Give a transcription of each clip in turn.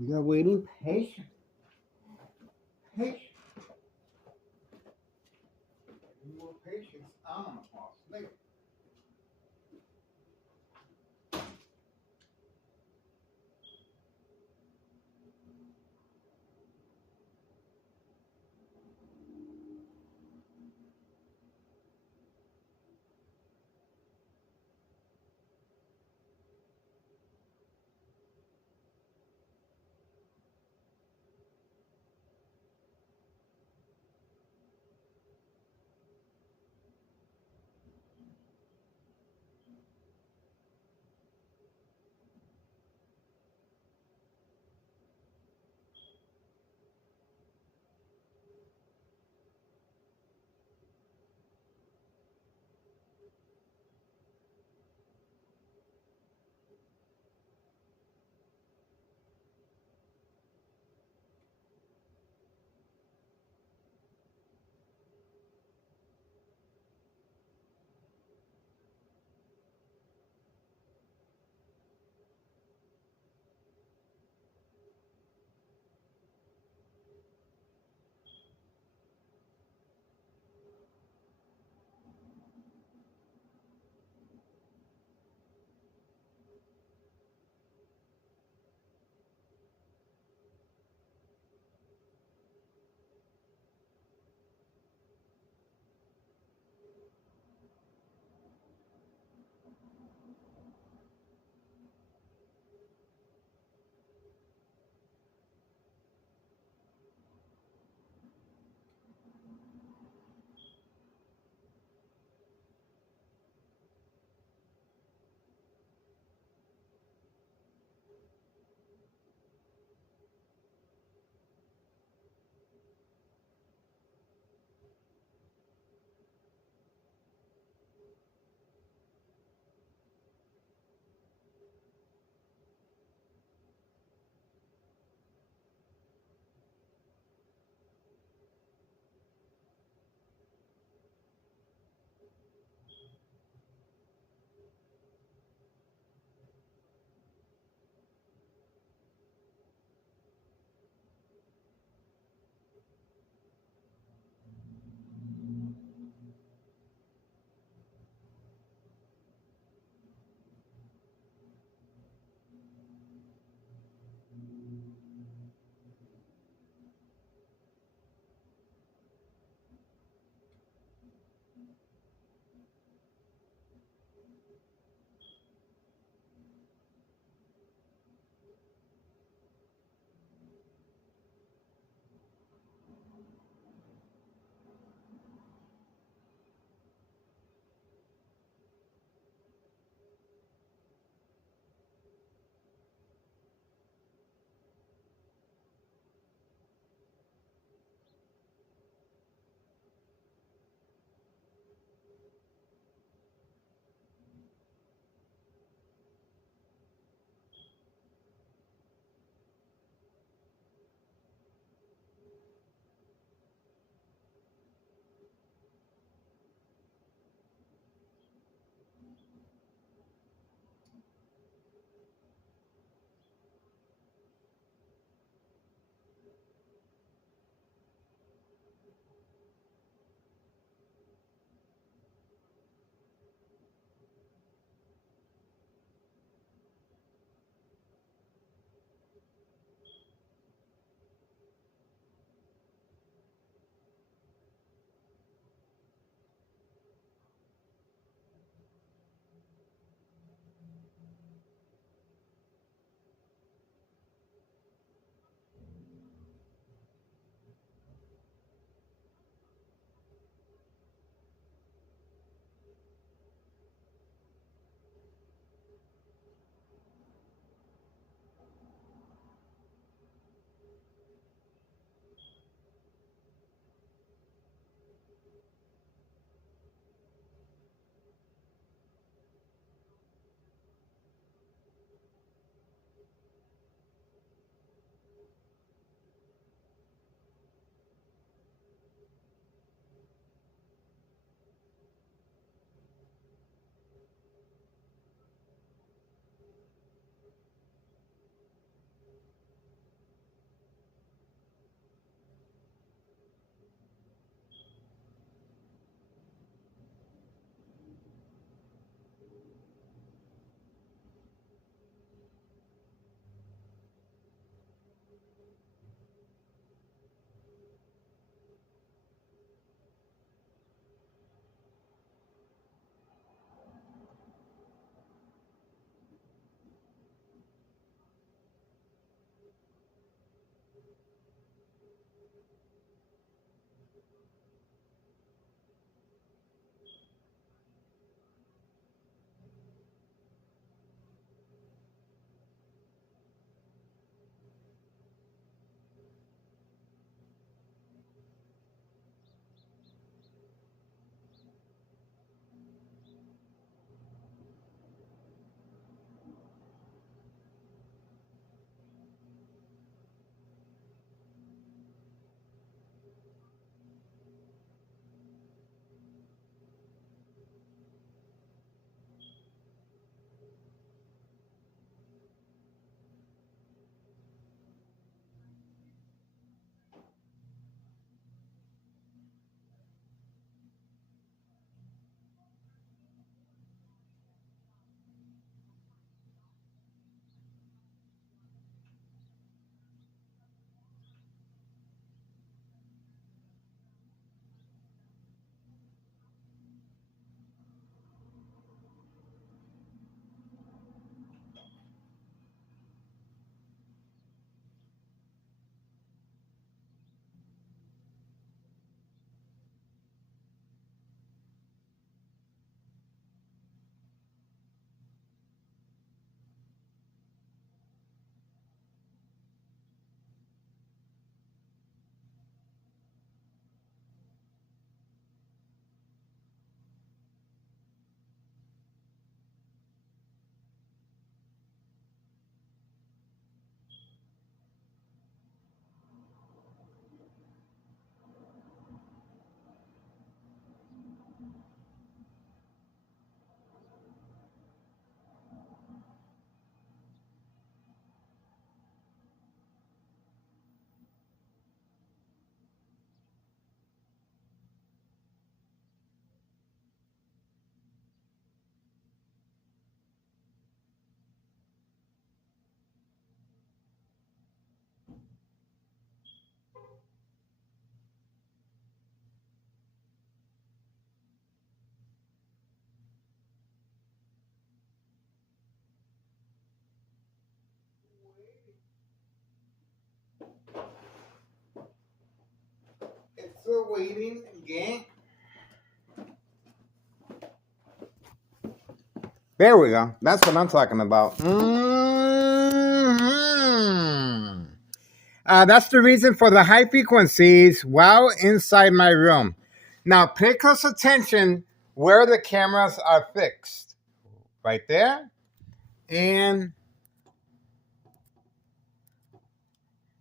We are waiting patient. Patient. More patience on a snail. Still waiting again. There we go. That's what I'm talking about. That's the reason for the high frequencies while inside my room. Now, pay close attention where the cameras are fixed. Right there. And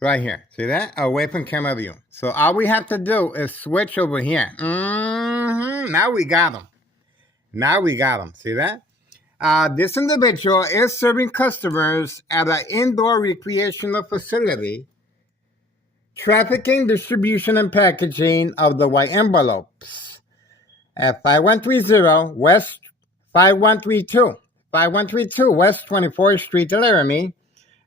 right here. See that? Away from camera view. So all we have to do is switch over here. Now we got them. Now we got them. See that? This individual is serving customers at an indoor recreational facility, trafficking, distribution, and packaging of the white envelopes at 5130 West 5132 West 24th Street, Laramie,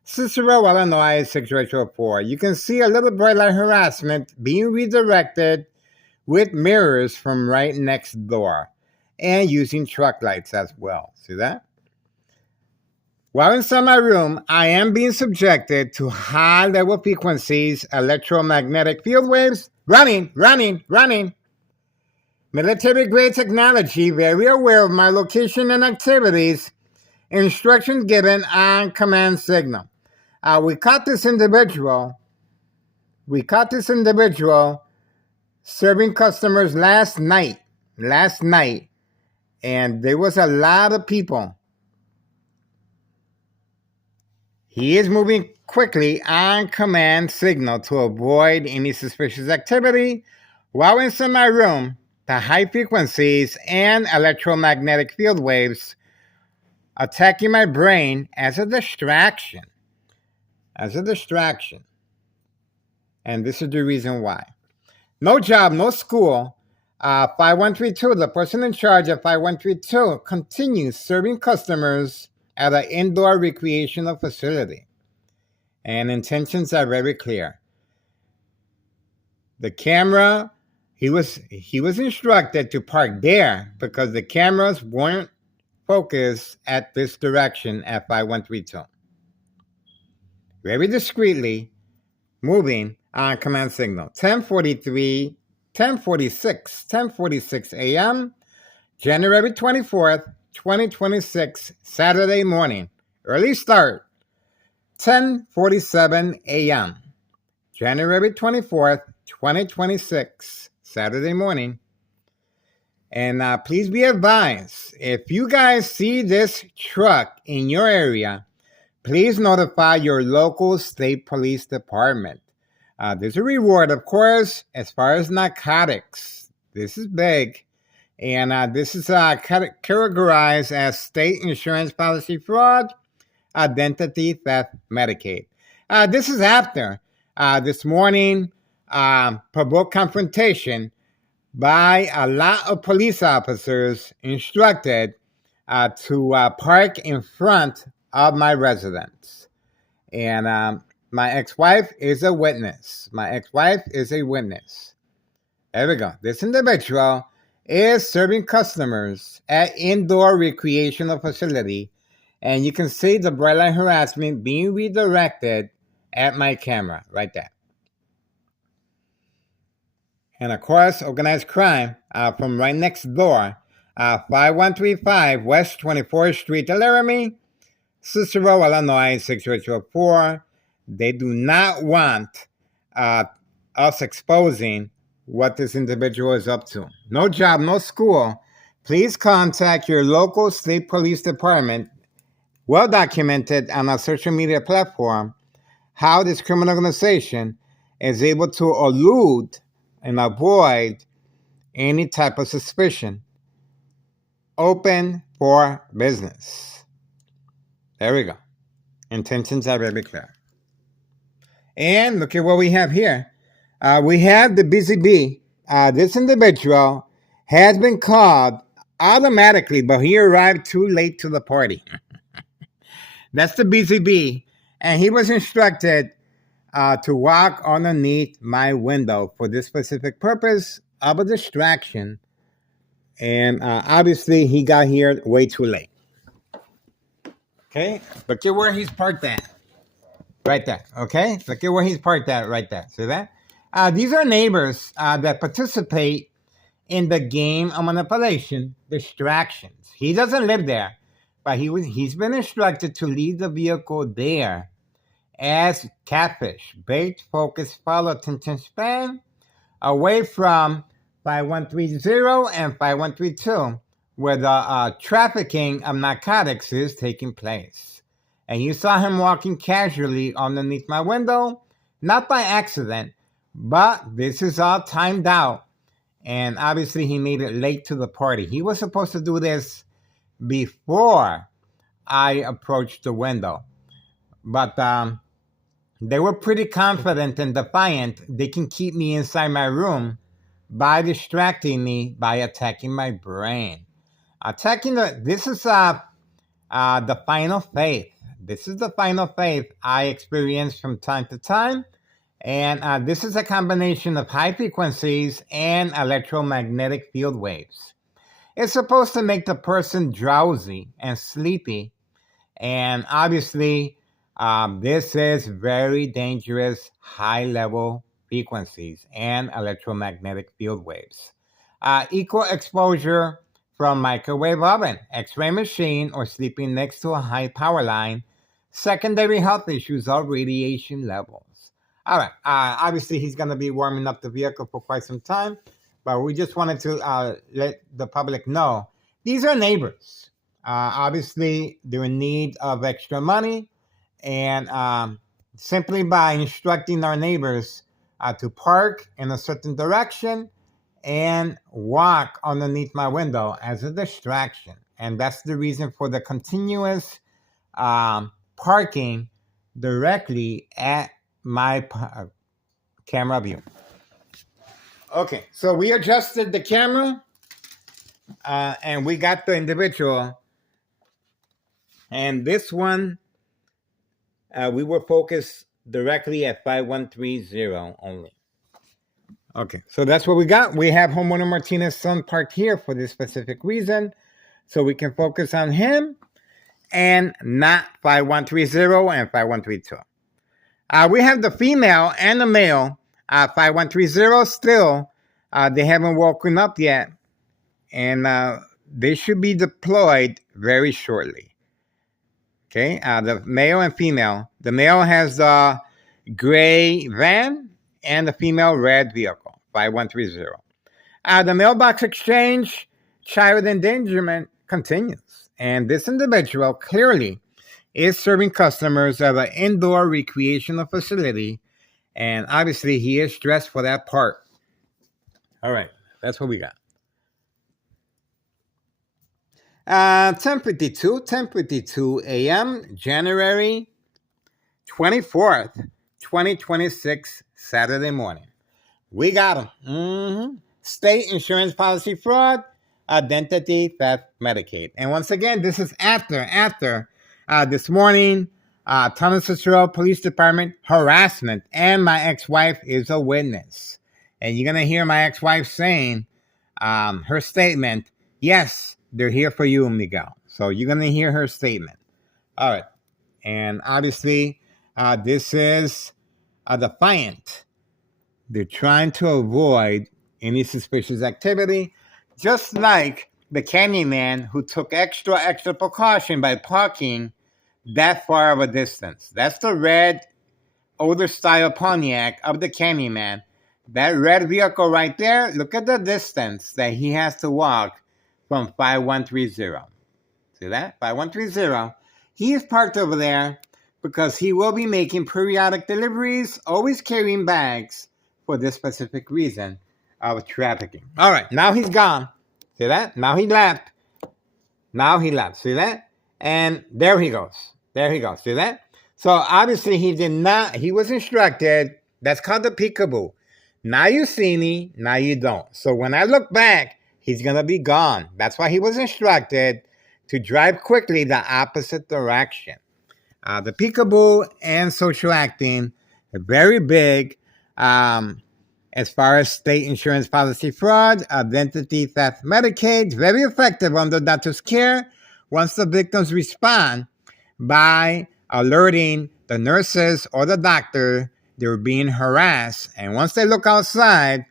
Cicero, Illinois 60804. You can see a little bright light harassment being redirected with mirrors from right next door and using truck lights as well. See that? While inside my room, I am being subjected to high level frequencies, electromagnetic field waves, running. Military grade technology, very aware of my location and activities, instructions given on command signal. We caught this individual serving customers last night, and there was a lot of people. He is moving quickly on command signal to avoid any suspicious activity. While inside my room, the high frequencies and electromagnetic field waves attacking my brain as a distraction. And this is the reason why. No job, no school. 5132, the person in charge of 5132 continues serving customers at an indoor recreational facility. And intentions are very clear. The camera, he was instructed to park there because the cameras weren't focused at this direction at 5132. Very discreetly moving on command signal. 10:46 a.m., January 24th, 2026, Saturday morning. Early start, 10:47 a.m., January 24th, 2026, Saturday morning. And please be advised, if you guys see this truck in your area, please notify your local state police department. There's a reward, of course, as far as narcotics. This is big. And this is categorized as state insurance policy fraud, identity theft, Medicaid. This is after this morning provoked confrontation by a lot of police officers instructed to park in front of my residence. And my ex-wife is a witness. There we go. This individual is serving customers at indoor recreational facility. And you can see the bright light harassment being redirected at my camera right there. And of course, organized crime from right next door, 5135 West 24th Street, Laramie, Cicero, Illinois 60804. They do not want us exposing what this individual is up to. No job, no school. Please contact your local state police department, well documented on a social media platform, how this criminal organization is able to elude and avoid any type of suspicion. Open for business. There we go. Intentions are very clear. And look at what we have here. We have the busy bee. This individual has been called automatically, but he arrived too late to the party. That's the busy bee. And he was instructed to walk underneath my window for this specific purpose of a distraction. And obviously, he got here way too late. Okay, look at where he's parked at. Right there, okay? Look at where he's parked at right there. See that? These are neighbors that participate in the game of manipulation, distractions. He doesn't live there, but he's been instructed to leave the vehicle there as catfish, bait, focus, follow, attention span, away from 5130 and 5132, where the trafficking of narcotics is taking place. And you saw him walking casually underneath my window, not by accident, but this is all timed out. And obviously, he made it late to the party. He was supposed to do this before I approached the window. But they were pretty confident and defiant they can keep me inside my room by distracting me by attacking my brain. This is the final faith. This is the final faith I experience from time to time. And this is a combination of high frequencies and electromagnetic field waves. It's supposed to make the person drowsy and sleepy. And obviously, this is very dangerous high-level frequencies and electromagnetic field waves. Equal exposure from microwave oven, X-ray machine, or sleeping next to a high power line. Secondary health issues or radiation levels. All right. Obviously, he's going to be warming up the vehicle for quite some time, but we just wanted to let the public know these are neighbors. Obviously, they're in need of extra money, and simply by instructing our neighbors to park in a certain direction and walk underneath my window as a distraction. And that's the reason for the continuous parking directly at my camera view. Okay, so we adjusted the camera and we got the individual. And this one, we were focused directly at 5130 only. Okay, so that's what we got. We have homeowner Martinez's son parked here for this specific reason, so we can focus on him and not 5130 and 5132. We have the female and the male, 5130 still. They haven't woken up yet, and they should be deployed very shortly. Okay, the male and female. The male has the gray van and the female red vehicle, 5130. The mailbox exchange, child endangerment continues. And this individual clearly is serving customers at an indoor recreational facility. And obviously, he is dressed for that part. All right, that's what we got. 10:52 a.m., January 24th, 2026, Saturday morning. We got him. State insurance policy fraud, identity theft, Medicaid. And once again, this is after this morning, Tunnel Cicero Police Department harassment, and my ex-wife is a witness. And you're going to hear my ex-wife saying her statement, yes, they're here for you, Miguel. So you're going to hear her statement. All right. And obviously, this is defiant. They're trying to avoid any suspicious activity, just like the Candyman who took extra precaution by parking that far of a distance. That's the red, older style Pontiac of the Candyman. That red vehicle right there, look at the distance that he has to walk from 5130. See that? 5130. He is parked over there because he will be making periodic deliveries, always carrying bags for this specific reason of trafficking. All right, now he's gone. See that? Now he left. See that? And there he goes. See that? So obviously he was instructed. That's called the peekaboo. Now you see me, now you don't. So when I look back, he's going to be gone. That's why he was instructed to drive quickly the opposite direction. The peekaboo and social acting are very big as far as state insurance policy fraud, identity theft, Medicaid, very effective under doctor's care once the victims respond by alerting the nurses or the doctor they're being harassed. And once they look outside,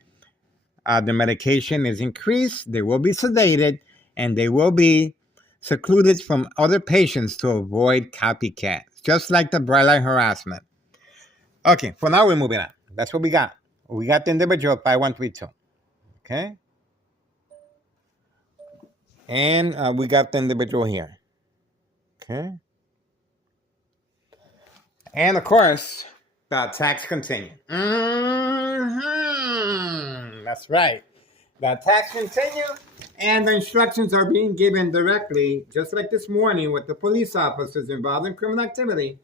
the medication is increased, they will be sedated, and they will be secluded from other patients to avoid copycats, just like the bright light harassment. Okay, for now we're moving on. That's what we got. We got the individual 5132. Okay? And we got the individual here. Okay? And of course, the attacks continue. That's right. The attacks continue, and the instructions are being given directly, just like this morning with the police officers involved in criminal activity.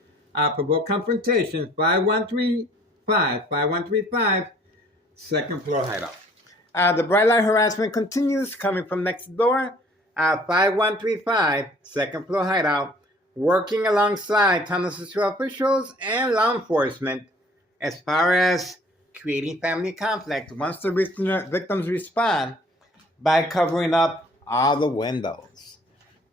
Provoke confrontation, 5135, second floor hideout. The bright light harassment continues, coming from next door. 5135, second floor hideout, working alongside town officials and law enforcement as far as creating family conflict once the victims respond by covering up all the windows.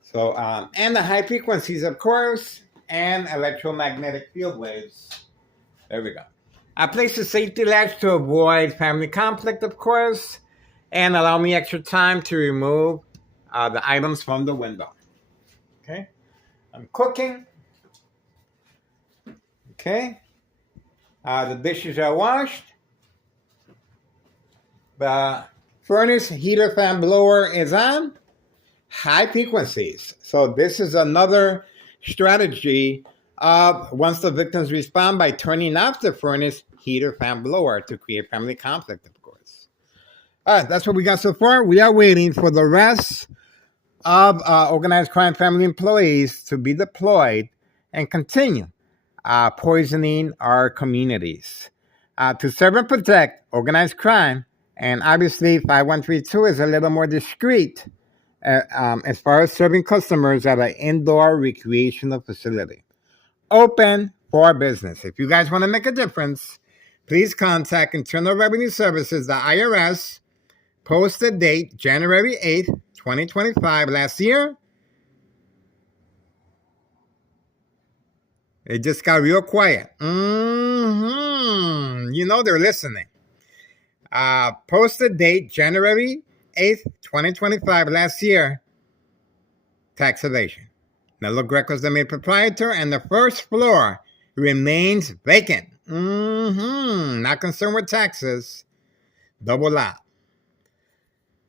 So, and the high frequencies, of course, and electromagnetic field waves. There we go. I place a safety latch to avoid family conflict, of course, and allow me extra time to remove the items from the window. Okay. I'm cooking. Okay. The dishes are washed. The furnace heater fan blower is on. High frequencies. So this is another strategy of once the victims respond by turning off the furnace heater fan blower to create family conflict, of course. All right, that's what we got so far. We are waiting for the rest of organized crime family employees to be deployed and continue poisoning our communities. To serve and protect organized crime, and obviously 5132 is a little more discreet as far as serving customers at an indoor recreational facility. Open for business. If you guys want to make a difference, please contact Internal Revenue Services, the IRS, posted date January 8th, 2025, last year. It just got real quiet. You know they're listening. Posted date January 8th, 2025, last year. Tax evasion. Nello Greco's the main proprietor, and the first floor remains vacant. Not concerned with taxes. Double lot.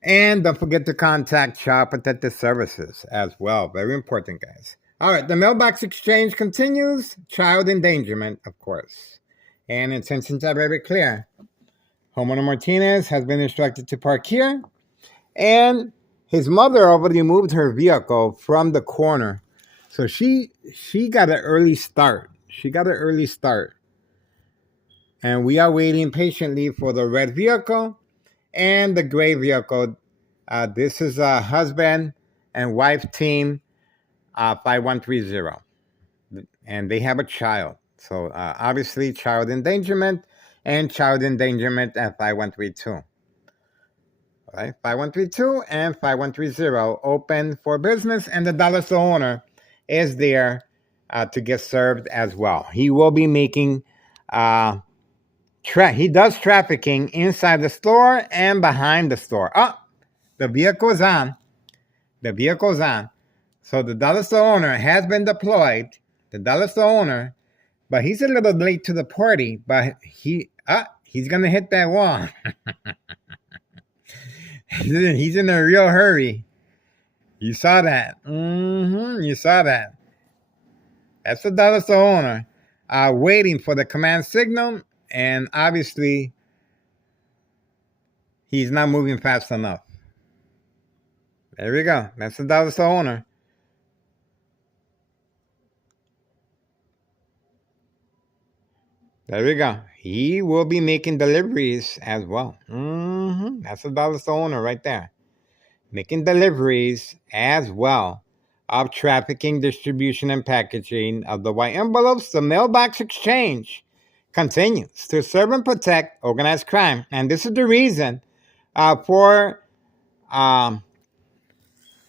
And don't forget to contact Child Protective Services as well. Very important, guys. All right, the mailbox exchange continues. Child endangerment, of course. And intentions are very clear. Homeowner Martinez has been instructed to park here. And his mother already moved her vehicle from the corner. So she got an early start. And we are waiting patiently for the red vehicle and the gray vehicle. This is a husband and wife team, 5130. And they have a child. So obviously child endangerment and child endangerment at 5132. All right, 5132 and 5130 open for business, and the dollar store owner is there to get served as well. He will be making he does trafficking inside the store and behind the store. Oh, the vehicle's on. So the dollar store owner has been deployed. But he's a little late to the party. But he's gonna hit that wall. He's in a real hurry. You saw that. You saw that. That's the dollar store owner waiting for the command signal, and obviously he's not moving fast enough. There we go. That's the dollar store owner. There we go. He will be making deliveries as well. That's the dollar store owner right there. Making deliveries as well of trafficking, distribution, and packaging of the white envelopes. The mailbox exchange continues to serve and protect organized crime. And this is the reason for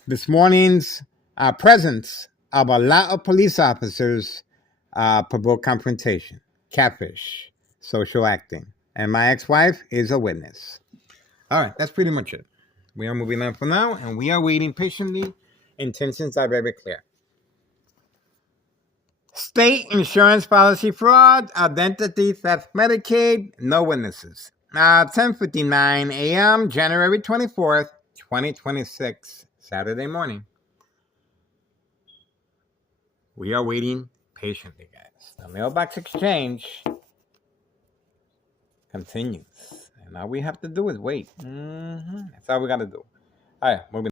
this morning's presence of a lot of police officers provoke confrontation. Catfish. social acting. And my ex-wife is a witness. All right, that's pretty much it. We are moving on for now, and we are waiting patiently. Intentions are very clear. State insurance policy fraud, identity theft, Medicaid, no witnesses. 10:59 a.m., January 24th, 2026, Saturday morning. We are waiting patiently, guys. The mailbox exchange continues. And all we have to do is wait. That's all we got to do. All right, moving